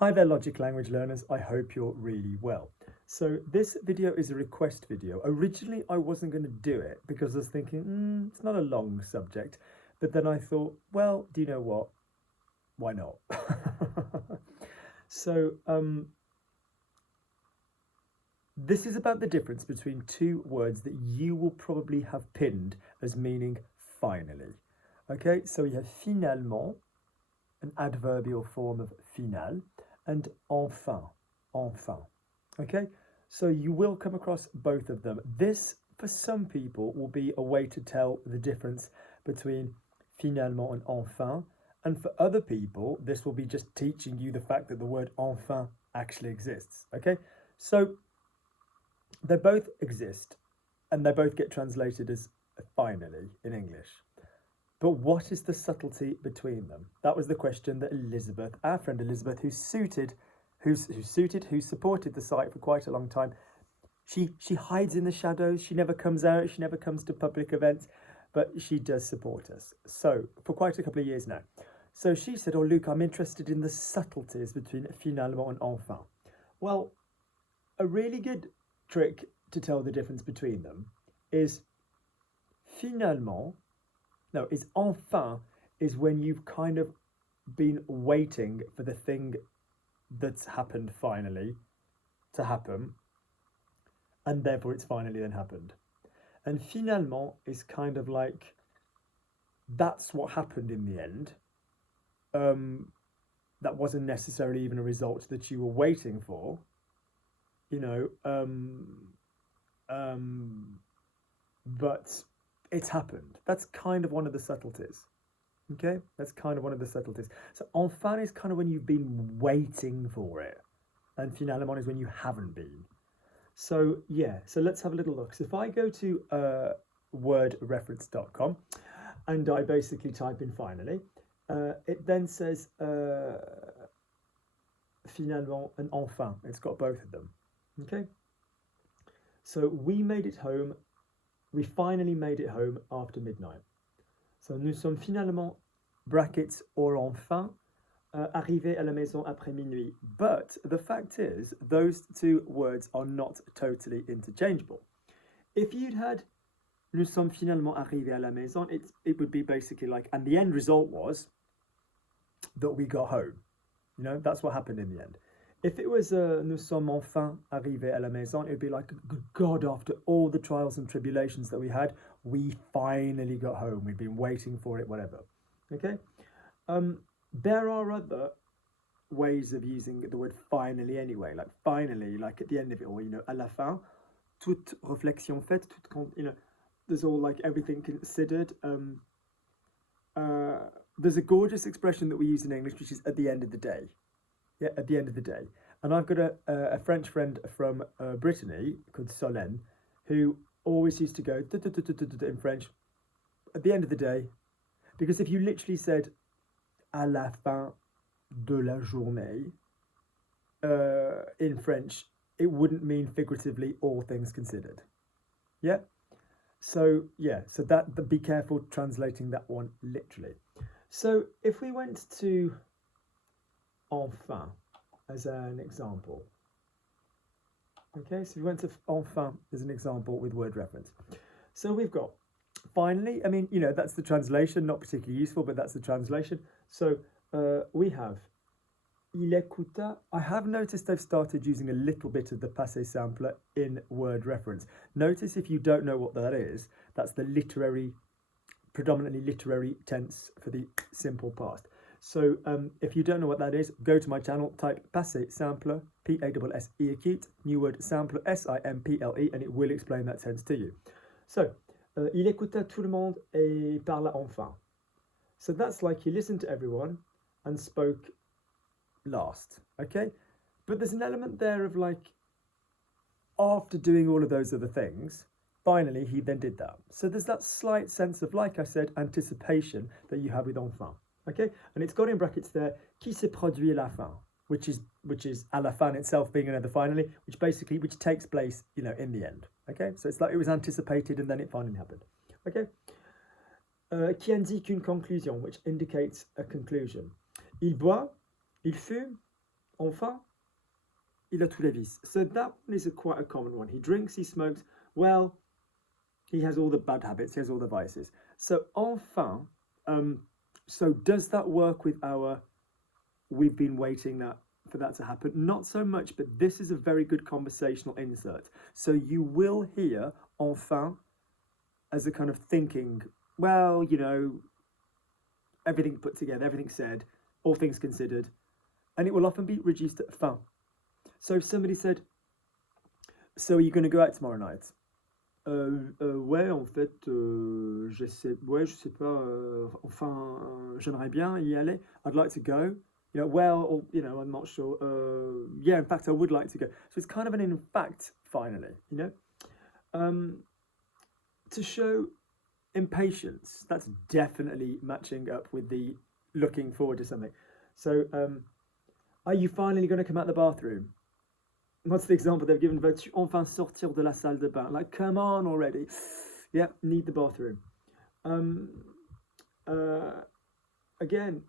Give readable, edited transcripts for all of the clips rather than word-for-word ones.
Hi there, Logic Language learners. I hope you're really well. So this video is a request video. Originally, I wasn't going to do it because I was thinking, it's not a long subject. But then I thought, well, do you know what? Why not? So this is about the difference between two words that you will probably have pinned as meaning finally. Okay, so we have finalement, an adverbial form of final, and enfin, enfin. Okay, so you will come across both of them. This, for some people, will be a way to tell the difference between finalement and enfin. And for other people, this will be just teaching you the fact that the word enfin actually exists. Okay, so they both exist and they both get translated as finally in English. But what is the subtlety between them? That was the question that Elizabeth, our friend Elizabeth, who supported the site for quite a long time. She hides in the shadows. She never comes out. She never comes to public events, but she does support us. So for quite a couple of years now. So she said, "Oh, Luke, I'm interested in the subtleties between finalement and enfin." Well, a really good trick to tell the difference between them is finalement. No, it's enfin is when you've kind of been waiting for the thing that's happened finally to happen, and therefore it's finally then happened. And finalement is kind of like that's what happened in the end. That wasn't necessarily even a result that you were waiting for, you know. But it's happened. That's kind of one of the subtleties. Okay, that's kind of one of the subtleties. So enfin is kind of when you've been waiting for it, and finalement is when you haven't been. So yeah, so let's have a little look. So if I go to wordreference.com and I basically type in finally, it then says finalement and enfin. It's got both of them. Okay. So we made it home. We finally made it home after midnight. So nous sommes finalement, brackets or enfin, arrivés à la maison après minuit. But the fact is, those two words are not totally interchangeable. If you'd had nous sommes finalement arrivés à la maison, it would be basically like, and the end result was that we got home. You know, that's what happened in the end. If it was nous sommes enfin arrivés à la maison, it would be like, good God, after all the trials and tribulations that we had, we finally got home. We've been waiting for it, whatever. Okay? There are other ways of using the word finally anyway, like finally, like at the end of it, or, you know, à la fin, toute réflexion faite, you know, there's all like everything considered. There's a gorgeous expression that we use in English, which is at the end of the day. Yeah, at the end of the day. And I've got a French friend from Brittany called Solène, who always used to go in French at the end of the day, because if you literally said à la fin de la journée in French, it wouldn't mean figuratively all things considered. Yeah. So yeah, so that be careful translating that one literally. So if we went to enfin as an example. Okay, so we went to enfin as an example with word reference. So we've got finally, I mean, you know, that's the translation, not particularly useful, but that's the translation. So we have il écouta. I have noticed I've started using a little bit of the passé simple in word reference. Notice if you don't know what that is, that's the predominantly literary tense for the simple past. So if you don't know what that is, go to my channel, type passé simple, P-A-S-S-E acute, new word simple, S-I-M-P-L-E, and it will explain that tense to you. So, il écouta tout le monde et parla enfin. So that's like he listened to everyone and spoke last, okay? But there's an element there of like, after doing all of those other things, finally he then did that. So there's that slight sense of, like I said, anticipation that you have with enfin. Okay, and it's got in brackets there, qui se produit à la fin, which is à la fin itself being another finally, which takes place, you know, in the end. Okay, so it's like it was anticipated and then it finally happened. Okay, qui indique une conclusion, which indicates a conclusion. Il boit, il fume, Enfin, il a tous les vices. So that one is quite a common one. He drinks, he smokes. Well, he has all the bad habits, he has all the vices. So enfin, so does that work with our we've been waiting for that to happen? Not so much, but this is a very good conversational insert. So you will hear enfin as a kind of thinking, well, everything put together, everything said, all things considered, and it will often be reduced to fin. So if somebody said, so are you going to go out tomorrow night? Ouais, en fait, je sais pas, enfin, j'aimerais bien y aller. I'd like to go. I'm not sure. Yeah, in fact, I would like to go. So it's kind of an in fact, finally, to show impatience. That's definitely matching up with the looking forward to something. So, are you finally going to come out the bathroom? What's the example they've given? Vas-tu enfin sortir de la salle de bain? Like, come on already. Yeah, need the bathroom. Again,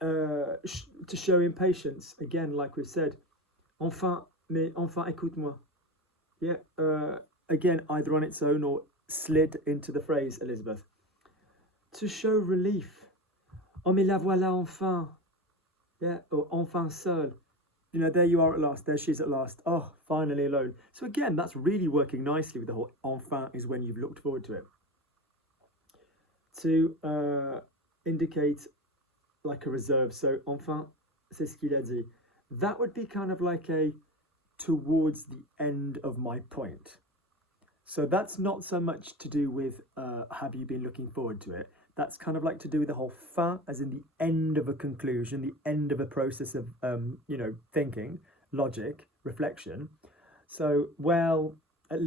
to show impatience. Again, like we said, enfin, mais enfin, écoute-moi. Yeah. Again, either on its own or slid into the phrase, Elizabeth. To show relief. Oh, mais la voilà enfin. Yeah, or enfin seul. There you are at last, there she is at last. Oh, finally alone. So again, that's really working nicely with the whole enfin is when you've looked forward to it. To indicate like a reserve. So enfin, c'est ce qu'il a dit. That would be kind of like a towards the end of my point. So that's not so much to do with have you been looking forward to it. That's kind of like to do with the whole fin, as in the end of a conclusion, the end of a process of, thinking, logic, reflection. So, at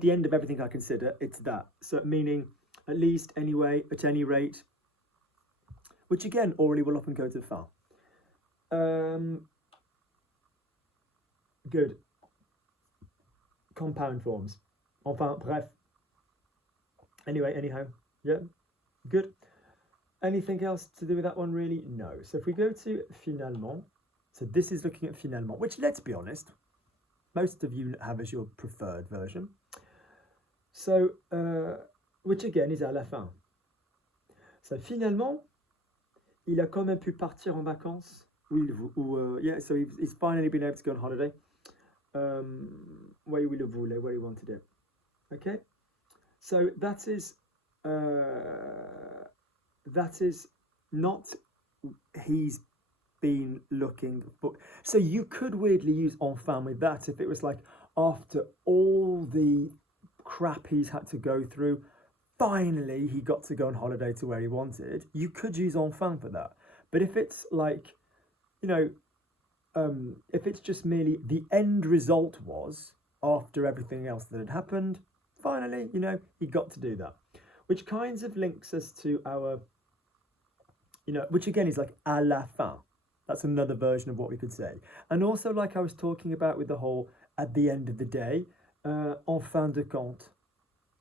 the end of everything I consider, it's that. So, meaning, at least, anyway, at any rate, which again, orally will often go to fin. Good. Compound forms. Enfin, bref. Anyway, anyhow. Yeah, good. Anything else to do with that one, really? No. So if we go to finalement, so this is looking at finalement, which, let's be honest, most of you have as your preferred version. So, which again is à la fin. So finalement, il a quand même pu partir en vacances. So he's finally been able to go on holiday. Where he voulait, where he wanted it. Okay, so that is not he's been looking for. So you could weirdly use enfin with that if it was like after all the crap he's had to go through, finally he got to go on holiday to where he wanted. You could use enfin for that. But if it's like, if it's just merely the end result was after everything else that had happened, finally, he got to do that. Which kinds of links us to our, which again is like à la fin. That's another version of what we could say. And also, like I was talking about with the whole at the end of the day, en fin de compte.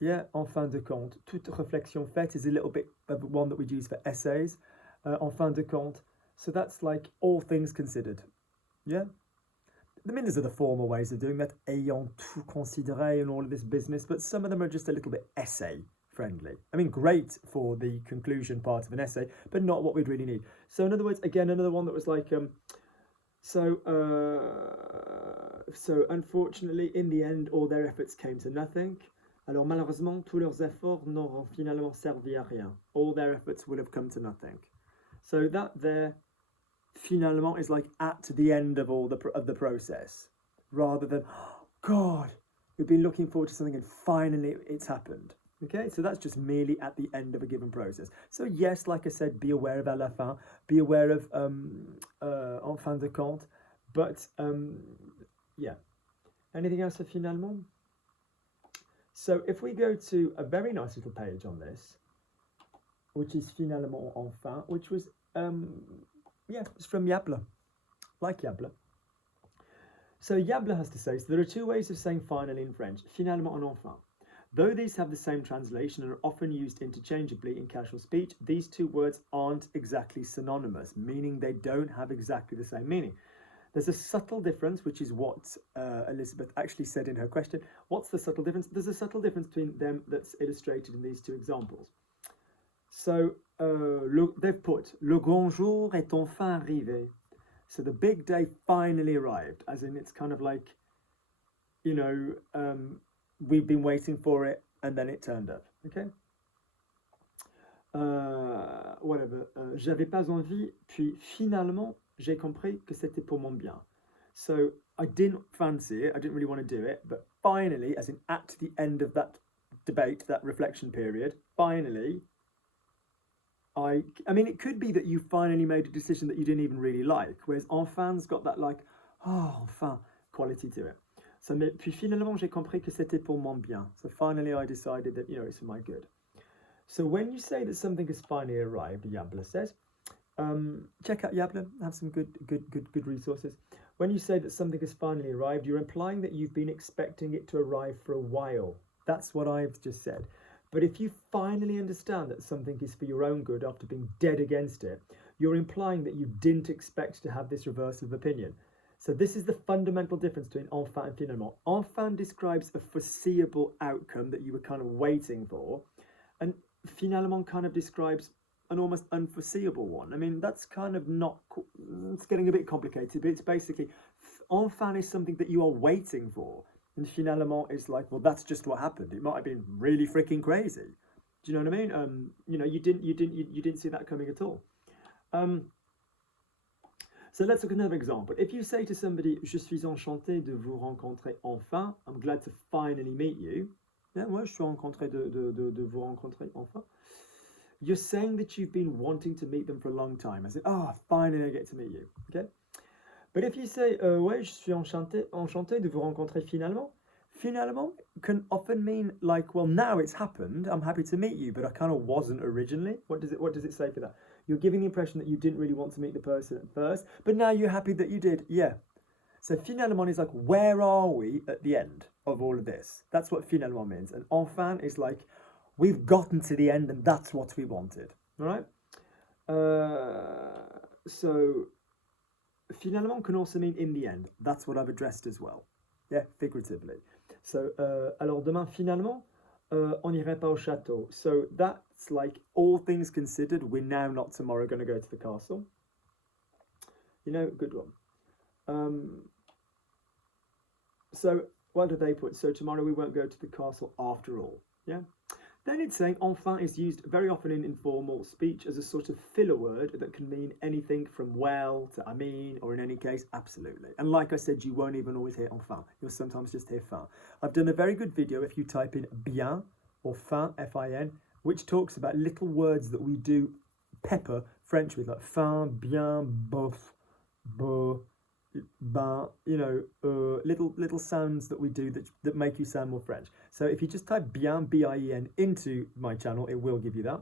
Yeah, en fin de compte. Toute réflexion faite is a little bit of one that we'd use for essays. En fin de compte. So that's like all things considered. Yeah. I mean, there's other formal ways of doing that, ayant tout considéré and all of this business, but some of them are just a little bit essay friendly. I mean, great for the conclusion part of an essay, but not what we'd really need. So in other words, again, another one that was like, so unfortunately, in the end, all their efforts came to nothing. Alors malheureusement, tous leurs efforts n'auront finalement servi à rien. All their efforts will have come to nothing. So that there, finalement, is like at the end of all the process, rather than, oh, God, we've been looking forward to something and finally it's happened. Okay, so that's just merely at the end of a given process. So yes, like I said, be aware of à la fin, be aware of en fin de compte, but yeah. Anything else for finalement? So if we go to a very nice little page on this, which is finalement enfin, which was it's from Yabla, like Yabla. So Yabla has to say, so there are two ways of saying finally in French, finalement and enfin. Though these have the same translation and are often used interchangeably in casual speech, these two words aren't exactly synonymous, meaning they don't have exactly the same meaning. There's a subtle difference, which is what Elizabeth actually said in her question. What's the subtle difference? There's a subtle difference between them that's illustrated in these two examples. So they've put le grand jour est enfin arrivé. So the big day finally arrived, as in it's kind of like, you know, we've been waiting for it and then it turned up. Okay. Whatever. J'avais pas envie, puis finalement j'ai compris que c'était pour mon bien. So I didn't fancy it, I didn't really want to do it, but finally, as in at the end of that debate, that reflection period, finally, I mean, it could be that you finally made a decision that you didn't even really like, whereas enfin's got that like, oh, enfin, quality to it. So, puis finalement, j'ai compris que c'était pour mon bien. So finally, I decided that, you know, it's for my good. So when you say that something has finally arrived, Yabla says, check out Yabla, have some good resources. When you say that something has finally arrived, you're implying that you've been expecting it to arrive for a while. That's what I've just said. But if you finally understand that something is for your own good after being dead against it, you're implying that you didn't expect to have this reversal of opinion. So this is the fundamental difference between enfin and finalement. Enfin describes a foreseeable outcome that you were kind of waiting for, and finalement kind of describes an almost unforeseeable one. I mean, that's kind of not, it's getting a bit complicated, but it's basically, enfin is something that you are waiting for, and finalement is like, well, that's just what happened. It might have been really freaking crazy. Do you know what I mean? You know, you didn't see that coming at all. So let's look at another example. If you say to somebody, je suis enchanté de vous rencontrer enfin, I'm glad to finally meet you. Yeah, moi, je suis rencontré de vous rencontrer enfin. You're saying that you've been wanting to meet them for a long time. I said, oh, finally I get to meet you. Okay. But if you say, ouais, je suis enchanté de vous rencontrer finalement, finalement can often mean like, well, now it's happened. I'm happy to meet you, but I kind of wasn't originally. What does it say for that? You're giving the impression that you didn't really want to meet the person at first, but now you're happy that you did. Yeah. So finalement is like, where are we at the end of all of this? That's what finalement means. And enfin is like, we've gotten to the end and that's what we wanted. All right? So finalement can also mean in the end. That's what I've addressed as well. Yeah, figuratively. So, alors demain, finalement, on n'irait pas au château. So that's like, all things considered, we're now not tomorrow going to go to the castle. You know, good one. So what do they put? So tomorrow we won't go to the castle after all. Yeah. Then it's saying enfin is used very often in informal speech as a sort of filler word that can mean anything from well to I mean, or in any case, absolutely. And like I said, you won't even always hear enfin. You'll sometimes just hear fin. I've done a very good video if you type in bien or fin, F-I-N, which talks about little words that we do pepper French with, like fin, bien, bof, beau, ben, you know, little sounds that we do that make you sound more French. So if you just type bien, B-I-E-N, into my channel, it will give you that.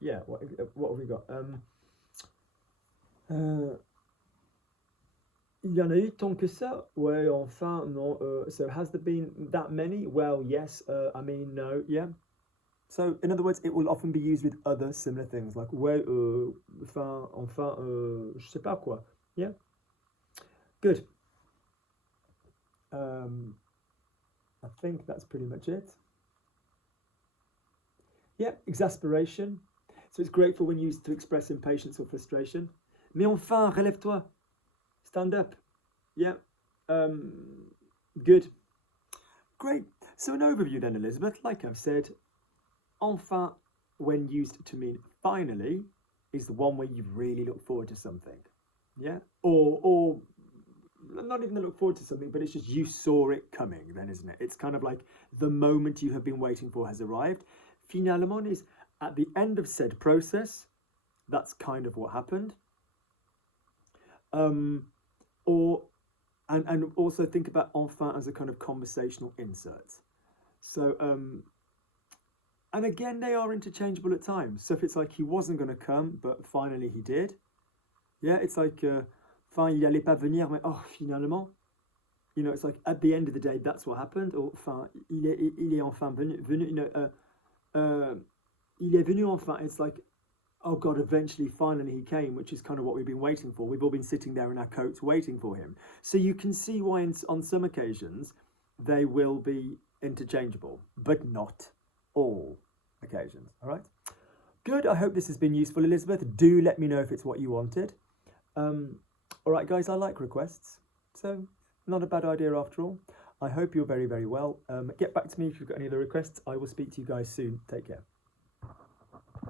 Yeah, what have we got? Il y en a eu tant que ça? Ouais, enfin, non. So has there been that many? Well, yes. I mean, no. Yeah. So, in other words, it will often be used with other similar things, like ouais, enfin, je sais pas quoi. Yeah. Good. I think that's pretty much it. Yeah, exasperation. So it's grateful when used to express impatience or frustration. Mais enfin, relève-toi. Stand up. Yeah. Good. Great. So an overview then, Elizabeth. Like I've said, enfin, when used to mean finally, is the one where you really look forward to something. Yeah? Or not even to look forward to something, but it's just you saw it coming then, isn't it? It's kind of like the moment you have been waiting for has arrived. Finalement is at the end of said process. That's kind of what happened. And also think about enfin as a kind of conversational insert. So, and again, they are interchangeable at times. So if it's like he wasn't going to come, but finally he did. Yeah, it's like, fin, il allait pas venir, mais oh, finalement. You know, it's like at the end of the day, that's what happened. Or, enfin, il est enfin venu, you know, il est venu enfin. It's like, oh God, eventually, finally he came, which is kind of what we've been waiting for. We've all been sitting there in our coats waiting for him. So you can see why on some occasions they will be interchangeable, but not all occasions. All right? Good. I hope this has been useful, Elizabeth. Do let me know if it's what you wanted. All right, guys, I like requests. So not a bad idea after all. I hope you're very, very well. Get back to me if you've got any other requests. I will speak to you guys soon. Take care.